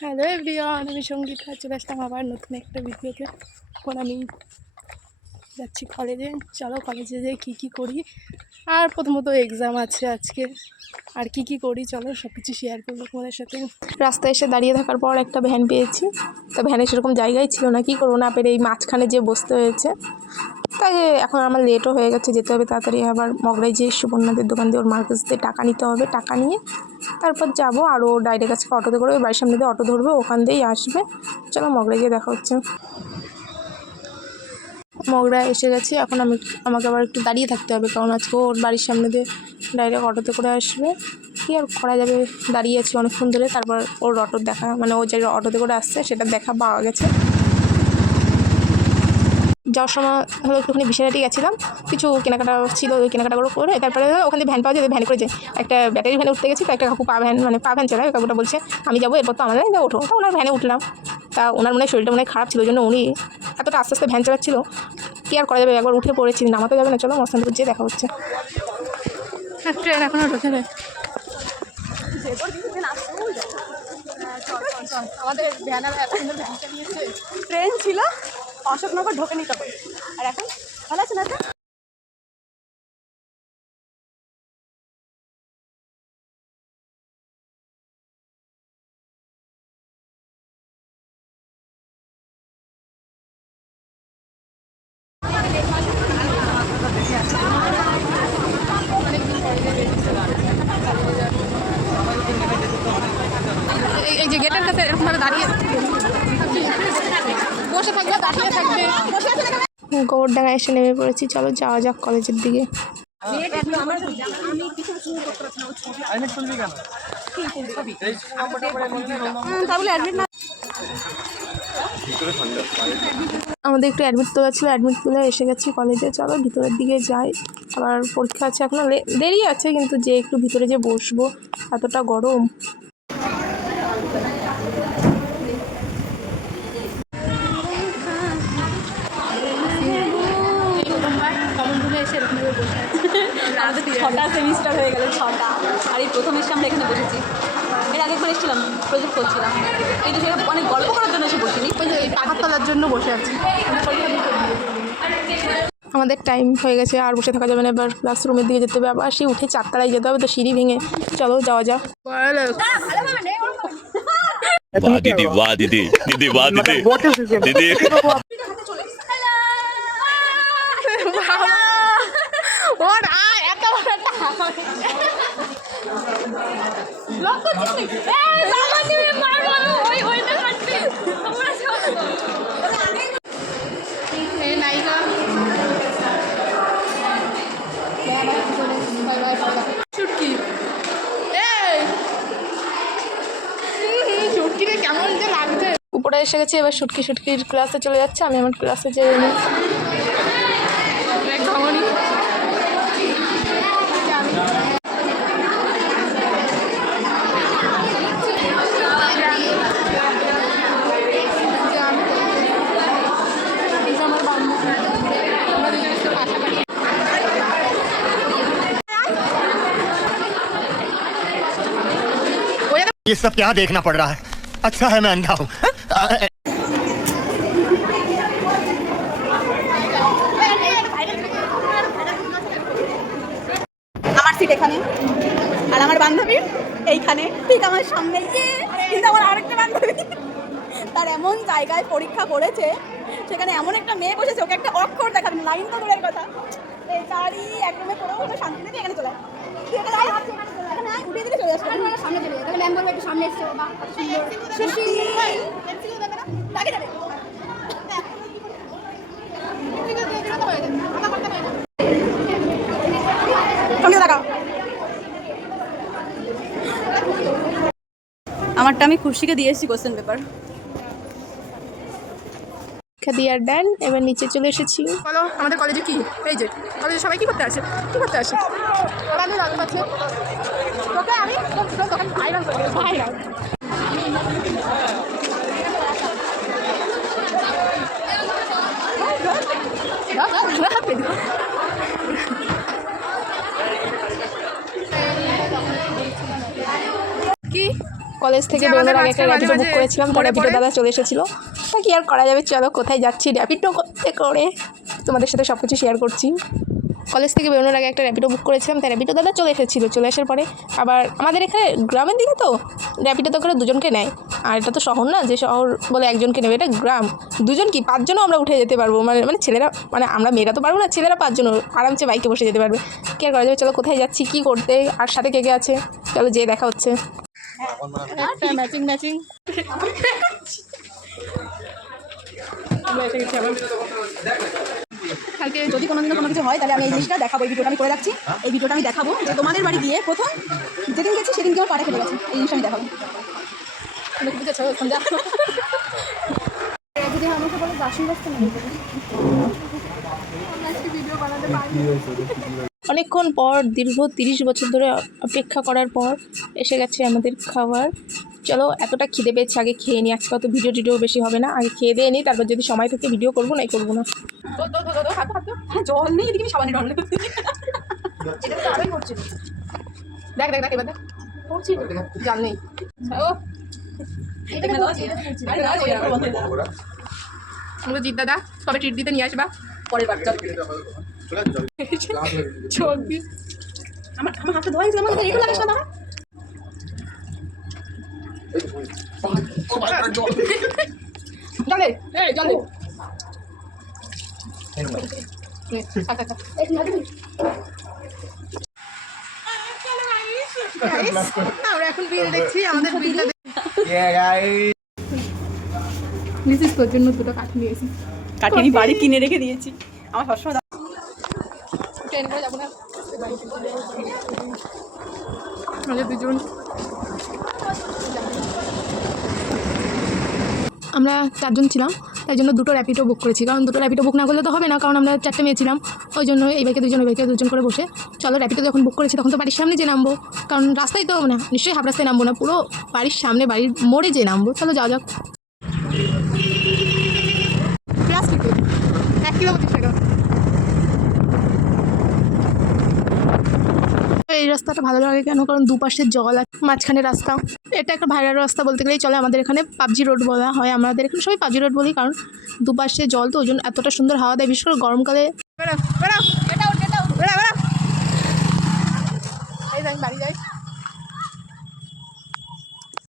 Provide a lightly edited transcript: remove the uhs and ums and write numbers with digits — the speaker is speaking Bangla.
হ্যালো এভরিওয়ান, আমি সঙ্গীতা চলে আসলাম আবার নতুন একটা ভিডিওতে। এখন আমি যাচ্ছি কলেজে। চলো কলেজে যেয়ে কী করি, আর প্রথমত এক্সাম আছে আজকে, আর কি করি চলো সব কিছু শেয়ার করবো তোমাদের সাথে। রাস্তায় এসে দাঁড়িয়ে থাকার পর একটা ভ্যান পেয়েছি, তা ভ্যানে সেরকম জায়গায় ছিল না, কী করবো না পেরে এই মাঝখানে যে বসতে হয়েছে। তাই এখন আমার লেটও হয়ে গেছে, যেতে হবে তাড়াতাড়ি। আবার মগরায় যে সুবর্ণাদের দোকান দিয়ে ওর মার কাছ থেকে টাকা নিতে হবে, টাকা নিয়ে তারপর যাবো। আর ও ডাইরেক্ট আজকে অটোতে করে ওই বাড়ির সামনে দিয়ে অটো ধরবে, ওখান দিয়েই আসবে। চলো মগরায় গিয়ে দেখা হচ্ছে। মগরায় এসে গেছি, এখন আমাকে আবার একটু দাঁড়িয়ে থাকতে হবে, কারণ আজকে ওর বাড়ির সামনে দিয়ে ডাইরেক্ট অটোতে করে আসবে। কী আর করা যাবে, দাঁড়িয়ে আছি অনেকক্ষণ ধরে। তারপর ওর অটোর দেখা, মানে ও যে অটোতে করে আসছে সেটা দেখা পাওয়া গেছে। যাওয়ার সময় হলো একটুখানি বিশালাটি গেছিলাম, কিছু কেনাকাটা ছিল, ওই কেনাকাটাগুলো করে তারপরে ওখান থেকে ভ্যান পাওয়া যায়, ভ্যান করে যাই। একটা ব্যাটারি ভ্যানে উঠতে গেছি, তো একটা কাকু পা ভ্যান চালায়, কাকুটা বলছে আমি যাবো, এরপর তো আমাদের ওঠো। তো ওনার ভ্যানে উঠলাম। তা ওনার মনে হয় শরীরটা মনে হয় খারাপ ছিল, ওই জন্য উনি এতটা আস্তে আস্তে ভ্যান চালাচ্ছিল। কী আর করা যাবে, একবার উঠে পড়েছি, নামাতে যাবে না। চলো মস্তানপুর যেয়ে দেখা হচ্ছে। ট্রেন এখনও ঢোকে না। আমাদের ভ্যানার এত সুন্দর ভ্যান চালিয়েছে। ট্রেন ছিল অশোকনগর ঢোকে নি তখন, আর এখন ভালো আছে না? এই যে গেটের কাছে এরকমভাবে দাঁড়িয়ে বসে থাকবে, দাঁড়িয়ে থাকবে। গোবরডাঙ্গায় এসে নেমে পড়েছি, চলো যাওয়া যাক কলেজের দিকে। আমাদের একটু অ্যাডমিট তোলা ছিল, অ্যাডমিট তুলে এসে গেছি কলেজে। চলো ভিতরের দিকে যাই, আবার পরীক্ষা আছে, এখনো দেরি আছে, কিন্তু যে একটু ভিতরে যে বসবো, এতটা গরম। ছটা সেমিস্টার হয়ে গেল, 6টা। আর এই প্রথম এসে আমরা এখানে বসেছি। এর আগে একবার এসেছিলাম, প্রজেক্ট করছিলাম, কিন্তু সেটা অনেক গল্প করার জন্য এসে বসিনি, পাখার তলার জন্য বসে আছি। আমাদের টাইম হয়ে গেছে, আর বসে থাকা যাবে না, এবার ক্লাসরুমের দিকে যেতে হবে। আবার সেই উঠে 4 তলায় যেতে হবে, তো সিঁড়ি ভেঙে চলো যাওয়া যাক। वाह दीदी वाह दीदी दीदी वाह दीदी दीदी কেমন যে লাগছে। উপরে এসে গেছি, এবার শুটকির ক্লাসে চলে যাচ্ছে। আমি আমার ক্লাসে যে ये सब क्या देखना पड़ रहा है? अच्छा है मैं अंधा हूँ। আমার সিট এখানে, আর আমার বান্ধবীর এইখানে, ঠিক আমার সামনে। কিন্তু আমার আরেকটা বান্ধবী তার এমন জায়গায় পরীক্ষা করেছে, সেখানে এমন একটা মেয়ে বসেছে, ওকে একটা অক্ষর দেখাবে না, লাইন তো দূরের কথা। এই তারই এক রুমে পড়েও কোনো শান্তি নেই, এখানে চলে উঠিয়ে দিলে চলে আসবে, সামনে চলে যাবে। ম্যাম বলবে একটু সামনে এসছে, বা আমারটা আমি খুশিকে দিয়ে এসেছি কোশ্চেন পেপার। দিয়ে ডান, এবার নিচে চলে এসেছি। বলো আমাদের কলেজে কি, এই যে কলেজে সবাই কি করতে আসে, কি কলেজ থেকে বেরোনোর আগে একটা র্যাপিডো বুক করেছিলাম, তো র্যাপিডো দাদা চলে এসেছিলো। তা কি আর করা যাবে, চলো কোথায় যাচ্ছি র্যাপিডো করতে করে তোমাদের সাথে সব কিছু শেয়ার করছি। কলেজ থেকে বেরোনোর আগে একটা র্যাপিডো বুক করেছিলাম, তাই র্যাপিডো দাদা চলে এসেছিলো। চলে আসার পরে আবার আমাদের এখানে গ্রামের দিকে তো র্যাপিডো তো করে দুজনকে নেয়, আর এটা তো শহর না যে শহর বলে একজনকে নেবে, এটা গ্রাম। দুজন কি 5 জনও আমরা উঠে যেতে পারবো, মানে ছেলেরা, মানে আমরা মেয়েরা তো পারবো না, ছেলেরা 5 জনও আরামসে বাইকে বসে যেতে পারবে। কি আর করা যাবে, চলো কোথায় যাচ্ছি, কী করতে, আর সাথে কে কে আছে, চলো যেয়ে দেখা হচ্ছে। ম্যাচিং ম্যাচিং কালকে যদি কোনোদিনও কোনো কিছু হয় তাহলে আমি এই জিনিসটা দেখাবো, এই ভিডিওটা আমি করে রাখছি। এই ভিডিওটা আমি দেখাবো যে তোমাদের বাড়ি গিয়ে প্রথম যেদিন গেছি সেদিনকে আমার পাটা কেটে গেছে, এই জিনিসটা আমি দেখাবো। যদি আমাকে বলে বাসন রাস্তা ভিডিও বানাতে পারি। অনেকক্ষণ পর দীর্ঘ 30 বছর ধরে অপেক্ষা করার পর এসে গেছে আমাদের খাবার। চলো এতটা খিদে পেয়েছে, আগে খেয়ে নিই, আজকে অত ভিডিও টিডিও বেশি হবে না, আগে খেয়ে দিয়ে নিই, তারপর যদি সময় থেকে ভিডিও করবো না করবো না। জল নেই এদিকে, সাবানে ঢল এটা তো আরোই করছি। দেখ দেখ দেখ এবার দেখ করছি, জাল নেই। ও জিৎ দাদা কবে ট্রিট দিতে নিয়ে আসবা? পরের বার আমার হাতটা ধোয়া গেছিল, আমার একটু লাগাস না দাঁড়া। জলে জলে আমরা এখন বিল দেখছি, আমাদের বিলটা মিসেস তোর জন্য দুটো কাঠি নিয়েছি, কাঠি আমি বাড়ি কিনে রেখে দিয়েছি, আমার সবসময় ট্রেন করে যাবো না, আমাদের দুজন। আমরা 4 জন ছিলাম, তাই জন্য 2টো র্যাপিডো বুক করেছি, কারণ 2টো র্যাপিডো বুক না করলে তো হবে না, কারণ আমরা 4টে মেয়ে ছিলাম, ওই জন্য এই বাইকে 2 জন, ওই বাইকে 2 জন করে বসে চলো র্যাপিডো যখন বুক করেছি তখন তো বাড়ির সামনে যে নামবো, কারণ রাস্তায় তো মানে নিশ্চয়ই হাফ রাস্তায় নামবো না, পুরো বাড়ির সামনে বাড়ির মোড়ে যে নামবো। চলো যাওয়া যাক। 1 কিলো 25 টাকা। এই রাস্তাটা ভালো লাগে কেন, কারণ দুপাশে জল আর মাঝখানে রাস্তা। এটা একটা ভাইরাল রাস্তা বলতে গেলেই চলে, আমাদের এখানে পাবজি রোড বলা হয়, আমাদের এখানে সবাই পাবজি রোড বলি, কারণ দুপাশে জল তো ওই জন্য এতটা সুন্দর হাওয়া দেয়, বিশেষ করে গরমকালে। এই বাড়ি যাই।